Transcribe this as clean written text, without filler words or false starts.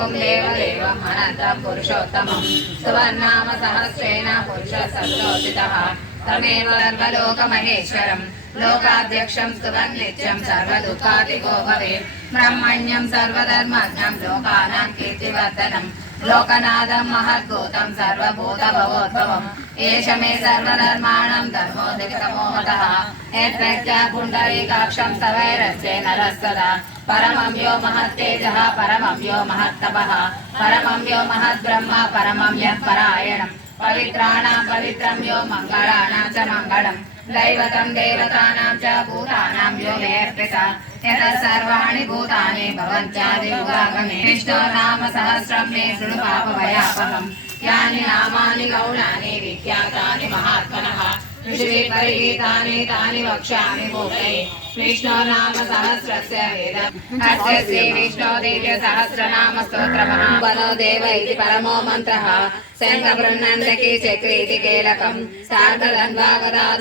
प्रभुं देवदेवम् अनन्तं पुरुषोत्तमं सुवर्णाम सहस्रेण पुरुषः सत्तोषितः तमेव सर्वलोकमहेश्वरं लोकाध्यक्षं स्तुवन् नित्यं सर्वदुःखातिको भवेत् ब्रह्मण्यं सर्वधर्मज्ञं लोकानां कीर्तिवर्धनं लोकनाथं महद्भूतं सर्वभूतभवोद्भवम् एष मे सर्वधर्माणां धर्मोऽधिकतमोहतः यद्वेत्य पुण्डरीकाक्षं सवैरस्य नरस्तदा परमं यो महत्तेजः परमं यो महत्तपः परमं यो महद्ब्रह्म परमं यत्परायणम् पवित्राणां पवित्रं यो मङ्गलानां च मङ्गलम् दैवतं देवतानां च भूतानां यो मे अर्पिता यतः सर्वाणि भूतानि भवन्त्यादियुगागमे विष्णो नाम सहस्रं मे शृणु पापभयापहम् यानि नामानि गौणानि विख्यातानि महात्मनः ऋषिभिर्परिगीतानि तानि वक्ष्यामि भूतये विष्णो नाम सहस्रस्य वेदम् अस्य श्री विष्णो दिव्य सहस्रनाम स्तोत्रमः वनो देव इति परमो मन्त्रः शङ्खबृह्नन्दकी चक्रीति कीलकम् सार्धधन्वा गदाधर